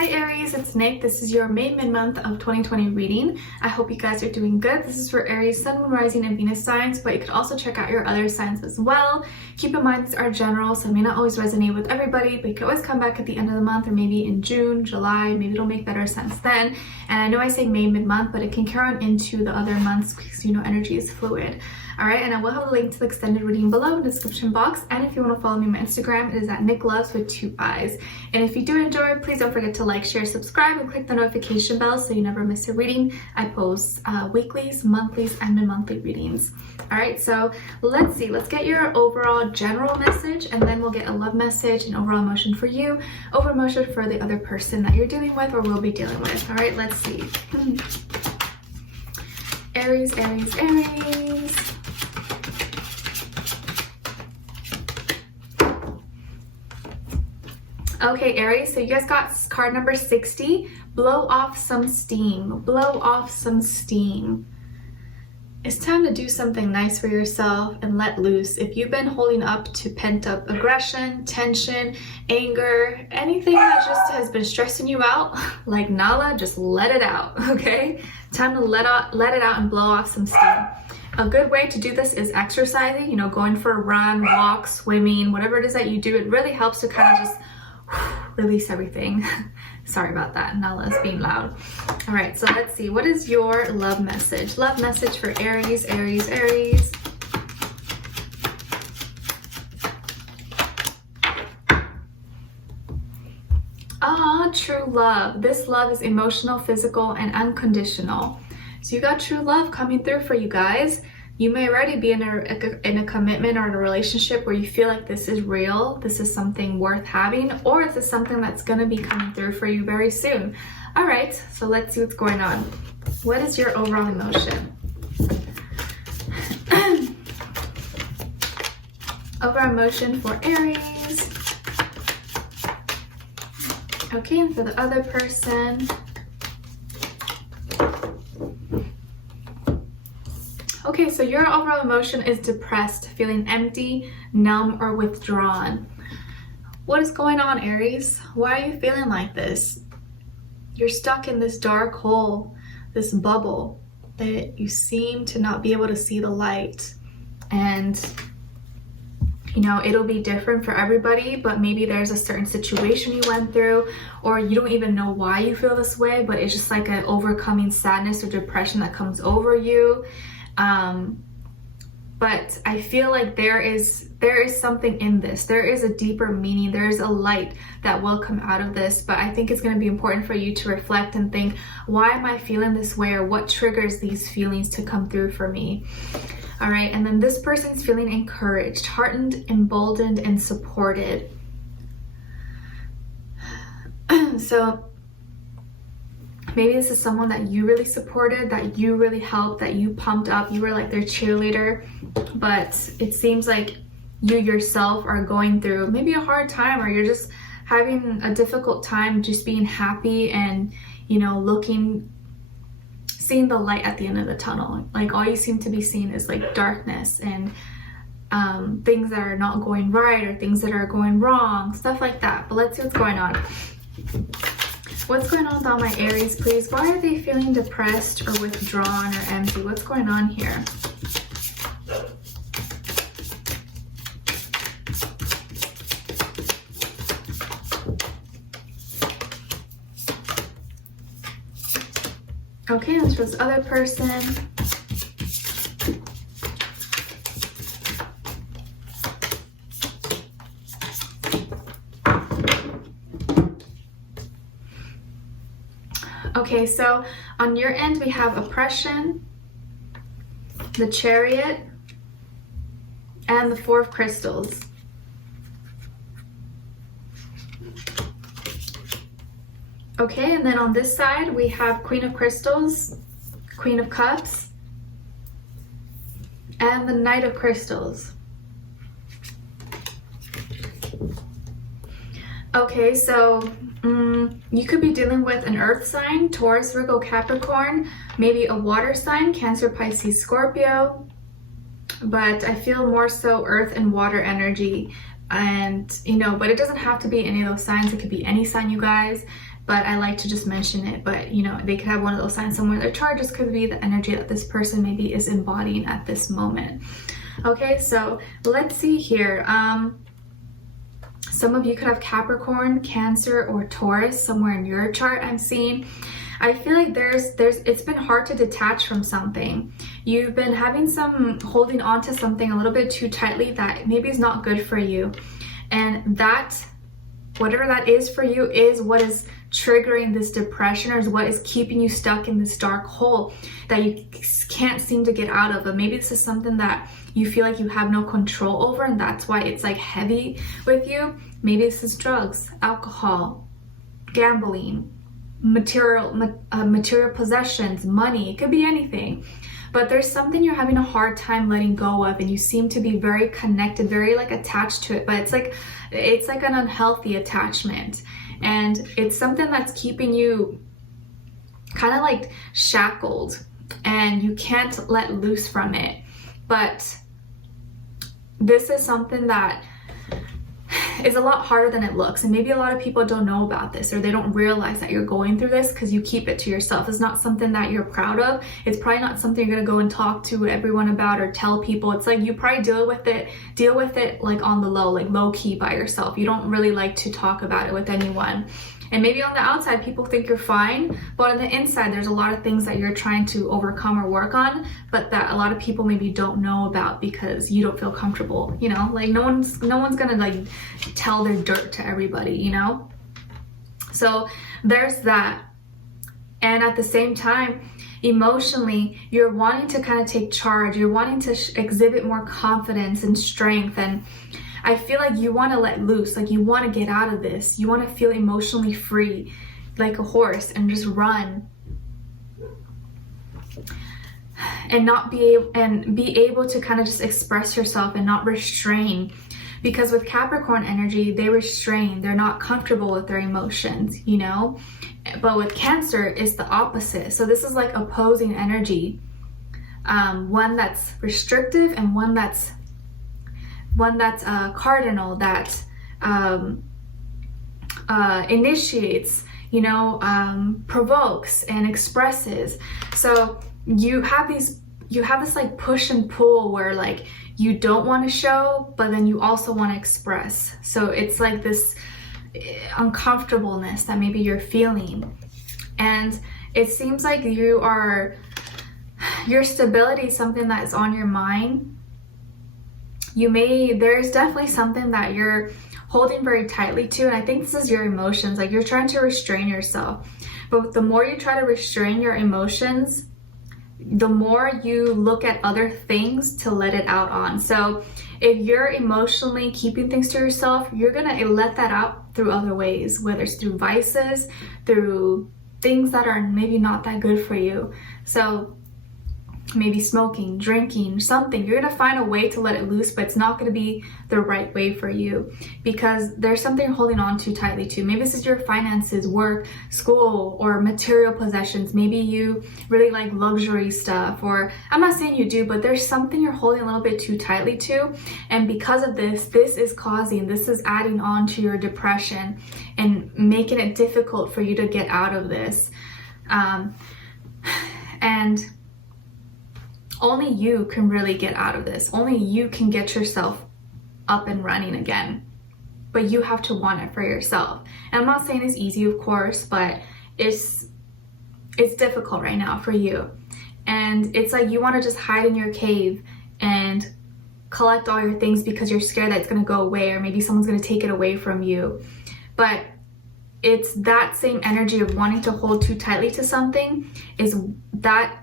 Hi Aries, it's Nick. This is your May mid-month of 2020 reading. I hope you guys are doing good. This is for Aries, Sun, Moon, Rising, and Venus signs, but you could also check out your other signs as well. Keep in mind these are general, so it may not always resonate with everybody, but you can always come back at the end of the month or maybe in June, July, maybe it'll make better sense then. And I know I say May mid-month, but it can carry on into the other months because you know energy is fluid. Alright, and I will have a link to the extended reading below in the description box. And if you want to follow me on my Instagram, it is at Nicloves with 2 eyes. And if you do enjoy, please don't forget to like, share, subscribe, and click the notification bell so you never miss a reading. I post weeklies, monthlies, and mid-monthly readings. Alright, so let's see. Let's get your overall general message, and then we'll get a love message and overall emotion for you, overall emotion for the other person that you're dealing with or will be dealing with. Alright, let's see. Aries, Aries, Aries. Okay, Aries, so you guys got card number 60. Blow off some steam. Blow off some steam. It's time to do something nice for yourself and let loose. If you've been holding up to pent-up aggression, tension, anger, anything that just has been stressing you out, like Nala, just let it out, okay? Time to let it out and blow off some steam. A good way to do this is exercising, you know, going for a run, walk, swimming, whatever it is that you do. It really helps to kind of just release everything. Sorry about that, Nala's being loud. All right, so let's see. What is your love message? Love message for Aries, Aries, Aries. Ah, true love. This love is emotional, physical, and unconditional. So you got true love coming through for you guys. You may already be in a commitment or in a relationship where you feel like this is real, this is something worth having, or this is something that's going to be coming through for you very soon. All right, so let's see what's going on. What is your overall emotion? Overall emotion for Aries. Okay, and for the other person. Okay, so your overall emotion is depressed, feeling empty, numb, or withdrawn. What is going on, Aries? Why are you feeling like this? You're stuck in this dark hole, this bubble that you seem to not be able to see the light. And, you know, it'll be different for everybody, but maybe there's a certain situation you went through, or you don't even know why you feel this way, but it's just like an overcoming sadness or depression that comes over you. But I feel like there is something in this. There is a deeper meaning. There is a light that will come out of this. But I think it's going to be important for you to reflect and think, why am I feeling this way, or what triggers these feelings to come through for me? All right. And then this person's feeling encouraged, heartened, emboldened, and supported. So maybe this is someone that you really supported, that you really helped, that you pumped up. You were like their cheerleader, but it seems like you yourself are going through maybe a hard time, or you're just having a difficult time just being happy and, you know, seeing the light at the end of the tunnel. Like all you seem to be seeing is like darkness and things that are not going right, or things that are going wrong, stuff like that. But let's see what's going on. What's going on with all my Aries, please? Why are they feeling depressed or withdrawn or empty? What's going on here? Okay, let's show this other person. Okay, so on your end, we have oppression, the Chariot, and the Four of Crystals. Okay, and then on this side, we have Queen of Crystals, Queen of Cups, and the Knight of Crystals. Okay, so you could be dealing with an earth sign, Taurus, Virgo, Capricorn, maybe a water sign, Cancer, Pisces, Scorpio, but I feel more so earth and water energy. And, you know, but it doesn't have to be any of those signs. It could be any sign, you guys. but I like to just mention it. But you know, they could have one of those signs somewhere in their chart. Just could be the energy that this person maybe is embodying at this moment. Okay, so let's see here. Some of you could have Capricorn, Cancer, or Taurus somewhere in your chart, I'm seeing. I feel like it's been hard to detach from something. You've been having some holding on to something a little bit too tightly that maybe is not good for you. And that, whatever that is for you, is what is triggering this depression, or is what is keeping you stuck in this dark hole that you can't seem to get out of. But maybe this is something that you feel like you have no control over, and that's why it's like heavy with you. Maybe this is drugs, alcohol, gambling, material possessions, money. It could be anything. But there's something you're having a hard time letting go of, and you seem to be very connected, very like attached to it. But it's like an unhealthy attachment, and it's something that's keeping you kind of like shackled, and you can't let loose from it. But this is something that is a lot harder than it looks, and maybe a lot of people don't know about this, or they don't realize that you're going through this because you keep it to yourself. It's not something that you're proud of. It's probably not something you're gonna go and talk to everyone about or tell people. It's like you probably deal with it like on the low, like low key by yourself. You don't really like to talk about it with anyone. And maybe on the outside, people think you're fine, but on the inside, there's a lot of things that you're trying to overcome or work on, but that a lot of people maybe don't know about because you don't feel comfortable, you know? Like no one's gonna like tell their dirt to everybody, you know? So there's that. And at the same time, emotionally, you're wanting to kind of take charge. You're wanting to exhibit more confidence and strength, and I feel like you want to let loose, like you want to get out of this. You want to feel emotionally free, like a horse, and just run. And be able to kind of just express yourself and not restrain. Because with Capricorn energy, they restrain. They're not comfortable with their emotions, you know? But with Cancer, it's the opposite. So this is like opposing energy. One that's restrictive and one that's cardinal, that initiates, you know, provokes and expresses. So you have this like push and pull where like you don't want to show, but then you also want to express. So it's like this uncomfortableness that maybe you're feeling. And it seems like your stability is something that is on your mind. There's definitely something that you're holding very tightly to, and I think this is your emotions. Like you're trying to restrain yourself, but the more you try to restrain your emotions, the more you look at other things to let it out on. So if you're emotionally keeping things to yourself, you're gonna let that out through other ways, whether it's through vices, through things that are maybe not that good for you. So maybe smoking, drinking, something. You're gonna find a way to let it loose, but it's not gonna be the right way for you because there's something you're holding on too tightly to. Maybe this is your finances, work, school, or material possessions. Maybe you really like luxury stuff, or I'm not saying you do, but there's something you're holding a little bit too tightly to. And because of this is adding on to your depression and making it difficult for you to get out of this. And only you can really get out of this. Only you can get yourself up and running again. But you have to want it for yourself. And I'm not saying it's easy, of course, but it's difficult right now for you. And it's like you want to just hide in your cave and collect all your things because you're scared that it's going to go away, or maybe someone's going to take it away from you. But it's that same energy of wanting to hold too tightly to something, is that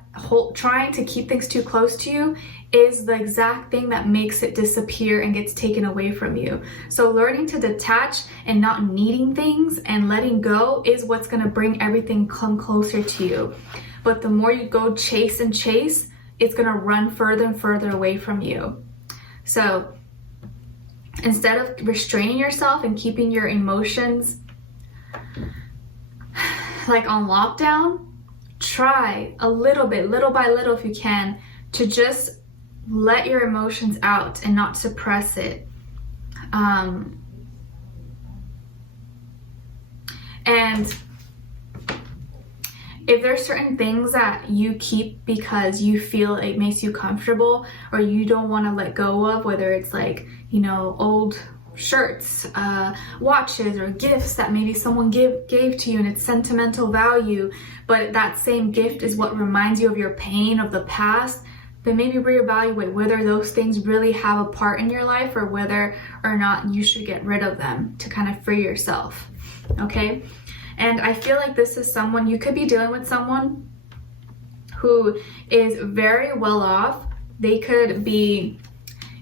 trying to keep things too close to you is the exact thing that makes it disappear and gets taken away from you. So learning to detach and not needing things and letting go is what's going to bring everything come closer to you. But the more you go chase and chase, it's going to run further and further away from you. So instead of restraining yourself and keeping your emotions like on lockdown, try a little bit, little by little if you can, to just let your emotions out and not suppress it. And if there's certain things that you keep because you feel it makes you comfortable or you don't want to let go of, whether it's like, you know, old shirts, watches, or gifts that maybe someone gave to you and it's sentimental value, but that same gift is what reminds you of your pain of the past, then maybe reevaluate whether those things really have a part in your life or whether or not you should get rid of them to kind of free yourself. Okay? And I feel like this is someone, you could be dealing with someone who is very well off. They could be,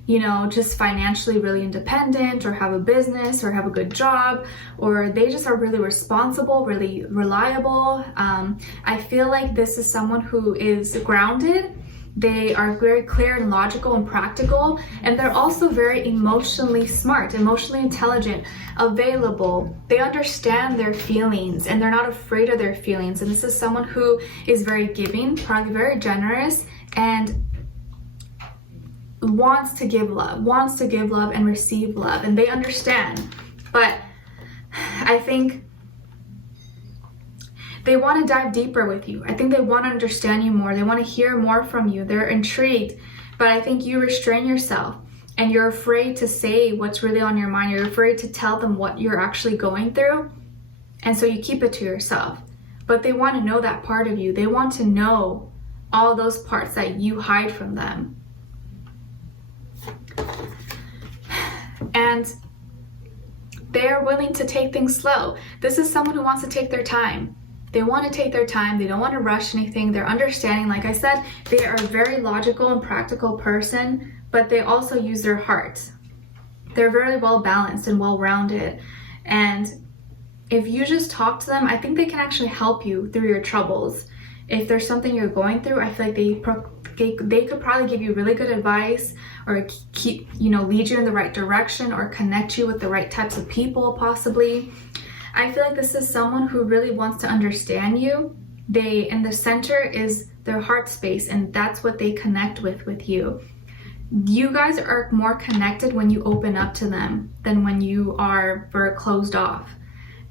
you know, just financially really independent, or have a business, or have a good job, or they just are really responsible, really reliable. I feel like this is someone who is grounded. They are very clear and logical and practical, and they're also very emotionally smart, emotionally intelligent, available. They understand their feelings and they're not afraid of their feelings. And this is someone who is very giving, probably very generous, and wants to give love and receive love, and they understand. But I think they want to dive deeper with you. I think they want to understand you more. They want to hear more from you. They're intrigued, but I think you restrain yourself and you're afraid to say what's really on your mind. You're afraid to tell them what you're actually going through, and so you keep it to yourself. But they want to know that part of you. They want to know all those parts that you hide from them. And they're willing to take things slow. This is someone who wants to take their time. They want to take their time. They don't want to rush anything. They're understanding. Like I said, they are a very logical and practical person, but they also use their heart. They're very well balanced and well-rounded. And if you just talk to them, I think they can actually help you through your troubles. If there's something you're going through, I feel like they could probably give you really good advice, or keep, you know, lead you in the right direction, or connect you with the right types of people possibly. I feel like this is someone who really wants to understand you. They, in the center is their heart space, and that's what they connect with you. You guys are more connected when you open up to them than when you are very closed off.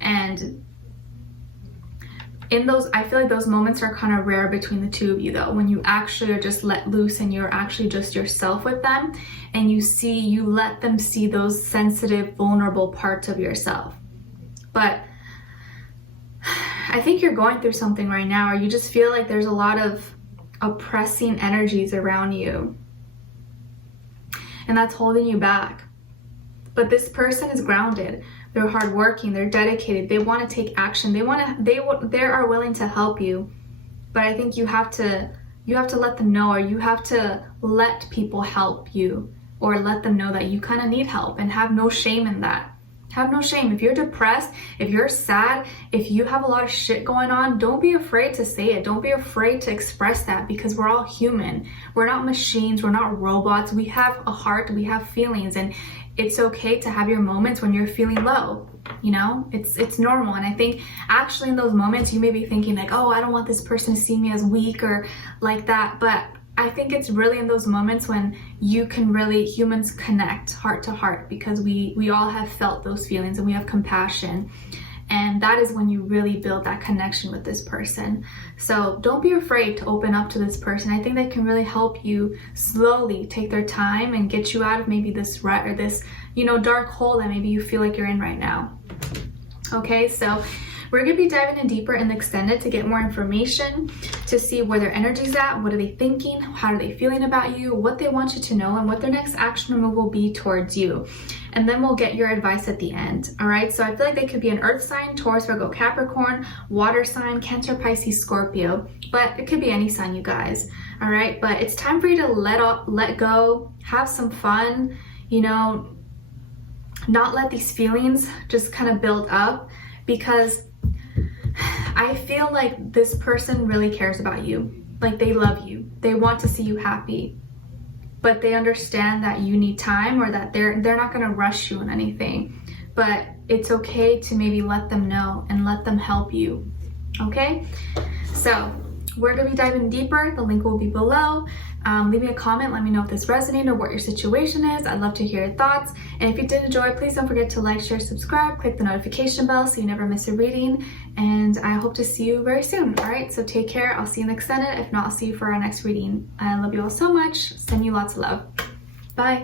And in those, I feel like those moments are kind of rare between the two of you though, when you actually are just let loose and you're actually just yourself with them, and you let them see those sensitive, vulnerable parts of yourself. But I think you're going through something right now, or you just feel like there's a lot of oppressing energies around you, and that's holding you back. But this person is grounded. They're hardworking. They're dedicated. They want to take action. They are willing to help you. But I think you have to let them know, or you have to let people help you, or let them know that you kind of need help, and have no shame in that. Have no shame. If you're depressed, if you're sad, if you have a lot of shit going on, don't be afraid to say it. Don't be afraid to express that, because we're all human. We're not machines. We're not robots. We have a heart. We have feelings, and it's okay to have your moments when you're feeling low. You know, it's normal. And I think actually in those moments you may be thinking like, oh, I don't want this person to see me as weak or like that. But I think it's really in those moments when you can really, humans connect heart to heart, because we all have felt those feelings and we have compassion. And that is when you really build that connection with this person. So don't be afraid to open up to this person. I think they can really help you slowly take their time and get you out of maybe this rut or this, you know, dark hole that maybe you feel like you're in right now. Okay, so we're going to be diving in deeper in the extended to get more information, to see where their energy's at, what are they thinking, how are they feeling about you, what they want you to know, and what their next action or move will be towards you. And then we'll get your advice at the end. All right, so I feel like they could be an earth sign, Taurus, Virgo, Capricorn, water sign, Cancer, Pisces, Scorpio, but it could be any sign, you guys. All right, but it's time for you to let go, have some fun, you know, not let these feelings just kind of build up, because I feel like this person really cares about you. Like, they love you. They want to see you happy. But they understand that you need time, or that they're not going to rush you on anything. But it's okay to maybe let them know and let them help you. Okay? So, we're going to be diving deeper. The link will be below. Leave me a comment, let me know if this resonated or what your situation is. I'd love to hear your thoughts. And if you did enjoy, please don't forget to like, share, subscribe, click the notification bell so you never miss a reading. And I hope to see you very soon. All right, so take care. I'll see you in the extended. If not, I'll see you for our next reading. I love you all so much. Send you lots of love. Bye.